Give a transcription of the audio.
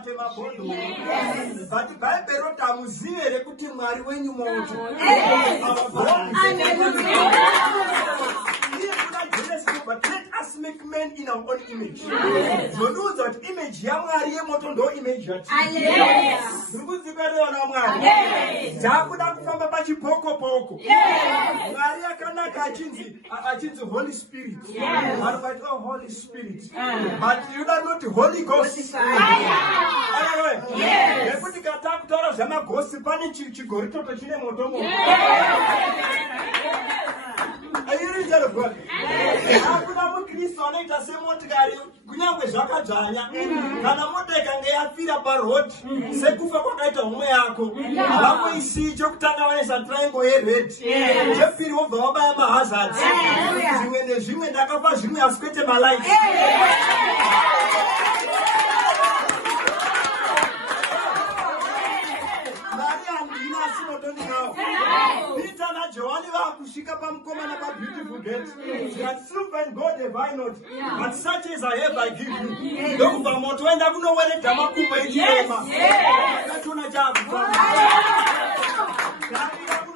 akate mabondo. But Bible tamuzive rekuti Mwari wenyu moto. But let us make men in our own image. So know that image yamwari yemoto ndo image yati. Ndikuzibere wana Mwari. Takuda kufamba pachipoko poko. Mwari akanaka achinzi Holy Spirit. Mwari wati Holy Spirit. But you are not Holy Ghost. Nekuti katakutara zama ghost pane chigorito tochine moto mo. Are you ready to go? Hakuna mukristo anaita semotikari kunyangwe zvakadzvanya kana mota ikange yafira parod sekufa kwakaita umwe yako vamoisi chokutanga vanesa triangle yered chepiri wobva wabaya mahazards zvimwe nezvimwe ndakafa zvimwe asi kwete malife. Peter and John vakusvika pamukomana pabeautiful gate. That silver and gold have I not, but such as I have I give you. Ndokubva moto wenda kunoweredha makumbo echirema. Katuna chakufa.